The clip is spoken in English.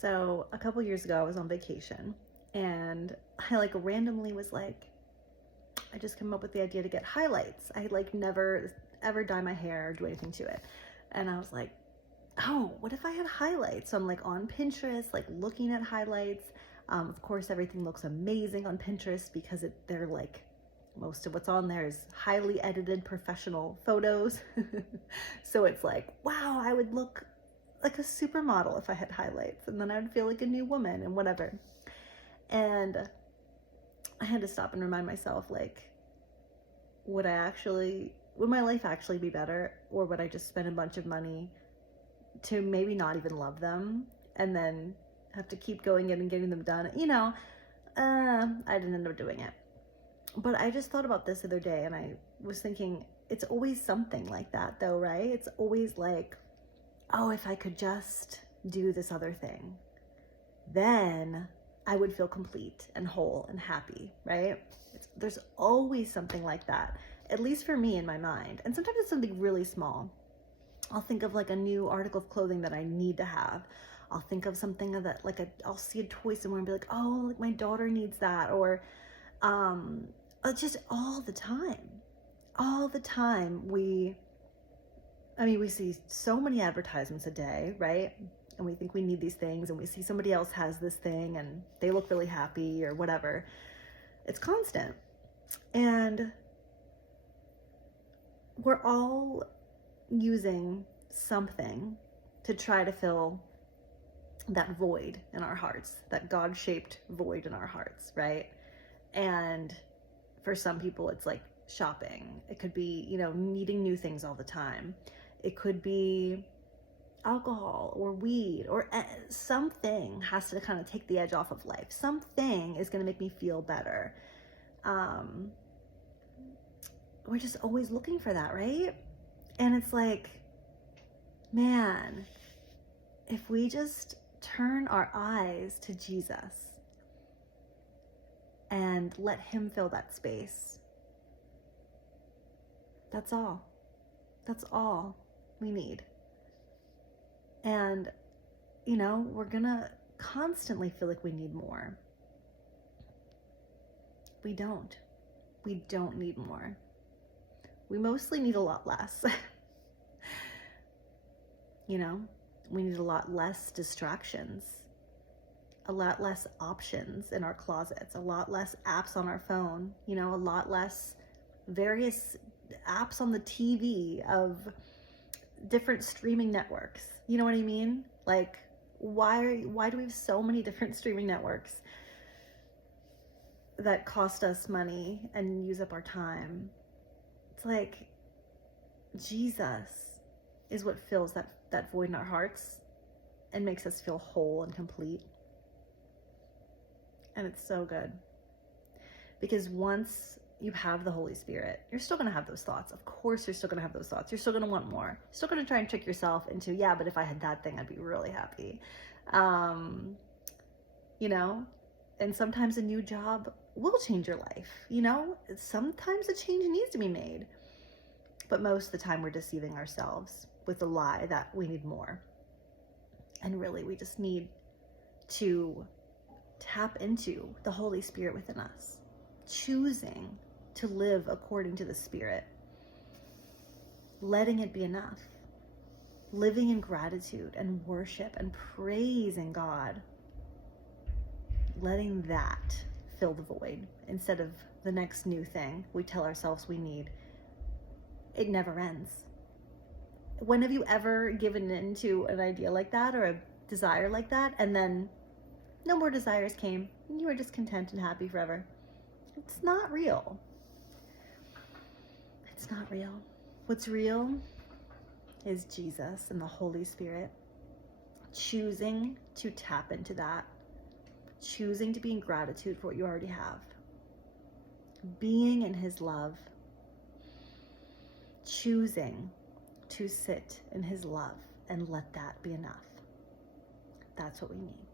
So a couple years ago, I was on vacation and I like randomly was like, I just came up with the idea to get highlights. I like never ever dye my hair or do anything to it. And I was like, oh, what if I had highlights? So I'm like on Pinterest, like looking at highlights. Of course, everything looks amazing on Pinterest because they're like, most of what's on there is highly edited professional photos. So it's like, wow, I would look like a supermodel if I had highlights, and then I would feel like a new woman and whatever. And I had to stop and remind myself, like, would my life actually be better, or would I just spend a bunch of money to maybe not even love them and then have to keep going in and getting them done? I didn't end up doing it. But I just thought about this the other day, and I was thinking, it's always something like that though, right? It's always like, oh, if I could just do this other thing, then I would feel complete and whole and happy, right? There's always something like that, at least for me in my mind. And sometimes it's something really small. I'll think of like a new article of clothing that I need to have. I'll think of something that I'll see a toy somewhere and be like, oh, like my daughter needs that. Or just all the time we see so many advertisements a day, right? And we think we need these things, and we see somebody else has this thing and they look really happy or whatever. It's constant. And we're all using something to try to fill that void in our hearts, that God-shaped void in our hearts, right? And for some people, it's like shopping. It could be, needing new things all the time. It could be alcohol or weed, or something has to kind of take the edge off of life. Something is going to make me feel better. We're just always looking for that, right? And it's like, man, if we just turn our eyes to Jesus and let him fill that space, that's all we need. And we're gonna constantly feel like we need more. We don't need more. We mostly need a lot less. We need a lot less distractions, a lot less options in our closets, a lot less apps on our phone, a lot less various apps on the TV of different streaming networks. You know what I mean? Like, why do we have so many different streaming networks that cost us money and use up our time? It's like, Jesus is what fills that void in our hearts and makes us feel whole and complete. And it's so good. Because once you have the Holy Spirit, you're still going to have those thoughts. Of course, you're still going to have those thoughts. You're still going to want more. You're still going to try and trick yourself into, yeah, but if I had that thing, I'd be really happy. And sometimes a new job will change your life. Sometimes a change needs to be made. But most of the time, we're deceiving ourselves with the lie that we need more. And really, we just need to tap into the Holy Spirit within us, choosing to live according to the Spirit, letting it be enough, living in gratitude and worship and praising God, letting that fill the void instead of the next new thing we tell ourselves we need. It never ends. When have you ever given into an idea like that or a desire like that, and then no more desires came and you were just content and happy forever? It's not real. It's not real. What's real is Jesus and the Holy Spirit. Choosing to tap into that. Choosing to be in gratitude for what you already have. Being in his love. Choosing to sit in his love and let that be enough. That's what we need.